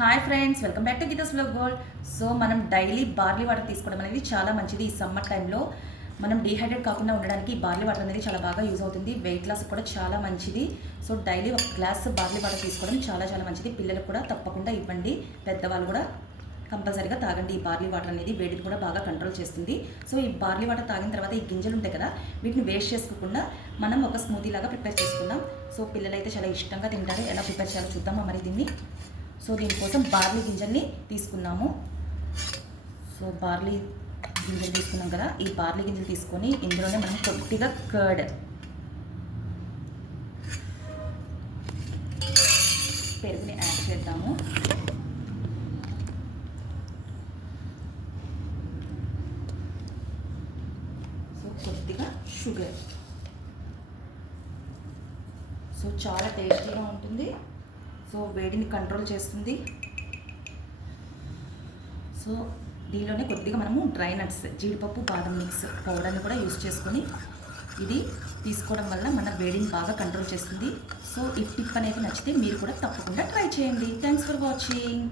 Hi friends, welcome back to Geetha's vlog gold. So మనం daily barley water తీసుకోవడం అనేది చాలా మంచిది. ఈ సమ్మర్ టైంలో మనం డీహైడ్రేట్ కాకుండా ఉండడానికి బార్లీ వాటర్ అనేది చాలా బాగా యూజ్ అవుతుంది. వెయిట్ లాస్ కూడా చాలా మంచిది. సో డైలీ ఒక గ్లాస్ బార్లీ వాటర్ తీసుకోవడం చాలా చాలా మంచిది. పిల్లలకు కూడా తప్పకుండా ఇవ్వండి. పెద్దవాళ్ళు కూడా కంపల్సరీగా తాగండి. ఈ బార్లీ వాటర్ అనేది వేడిని కూడా బాగా కంట్రోల్ చేస్తుంది. సో ఈ బార్లీ వాటర్ తాగిన తర్వాత ఈ గింజలు ఉంటాయి కదా, వీటిని వేస్ట్ చేసుకోకుండా మనం ఒక స్మూతీ లాగా ప్రిపేర్ చేసుకుందాం. సో పిల్లలైతే చాలా ఇష్టంగా తింటారు. ఎలా ప్రిపేర్ చేయాలో చూద్దామా మరి దీన్ని. సో దీనికోసం బార్లీ గింజల్ని తీసుకున్నాము. సో బార్లీ గింజలు తీసుకున్నాం కదా, ఈ బార్లీ గింజలు తీసుకొని ఇందులోనే మనం కొద్దిగా కర్డ్, పెరుగుని యాడ్ చేద్దాము. సో కొద్దిగా షుగర్. సో చాలా టేస్టీగా ఉంటుంది. సో వేడిని కంట్రోల్ చేస్తుంది. సో దీనిలోనే కొద్దిగా మనము డ్రై నట్స్, జీడిపప్పు బాదం మిక్స్ పౌడర్ని కూడా యూస్ చేసుకొని ఇది తీసుకోవడం వల్ల మన వేడిని బాగా కంట్రోల్ చేస్తుంది. సో ఈ టిప్ అనేది నచ్చితే మీరు కూడా తప్పకుండా ట్రై చేయండి. Thanks for watching.